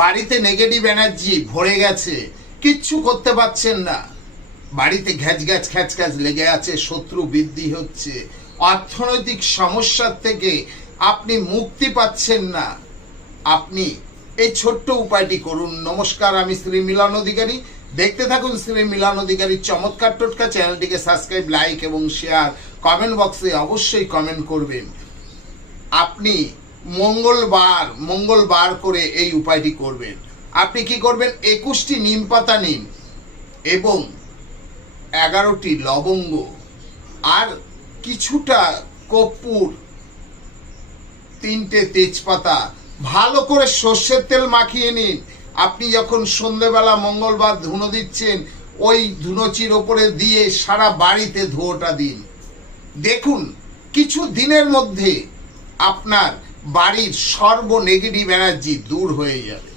বাড়িতে negative energy ভরে গেছে, কিচ্ছু করতে পারছেন না, বাড়িতে ঘ্যাচ ঘ্যাচ খ্যাচ খ্যাচ লেগে আছে, শত্রু বৃদ্ধি হচ্ছে, অর্থনৈতিক সমস্যার থেকে আপনি মুক্তি পাচ্ছেন না, আপনি এই ছোট্ট উপায়টি করুন। নমস্কার, আমি শ্রী মিলন অধিকারী। দেখতে থাকুন শ্রী মিলন অধিকারীর চমৎকার টোটকা। চ্যানেলটিকে সাবস্ক্রাইব, লাইক এবং শেয়ার, কমেন্ট বক্সে অবশ্যই কমেন্ট করবেন। আপনি মঙ্গলবার করে এই উপায়টি করবেন। আপনি কি করবেন? 21টি নিম পাতা নিন এবং 11টি লবঙ্গ আর কিছুটা কর্পূর, 3টে তেজপাতা ভালো করে সর্ষের তেল মাখিয়ে নিন। আপনি যখন সন্ধ্যেবেলা মঙ্গলবার ধুনো দিচ্ছেন, ওই ধুনোচির ওপরে দিয়ে সারা বাড়িতে ধোঁয়াটা দিন। দেখুন কিছু দিনের মধ্যে আপনার বাড়ির সর্ব নেগেটিভ এনার্জি দূর হয়ে যাবে।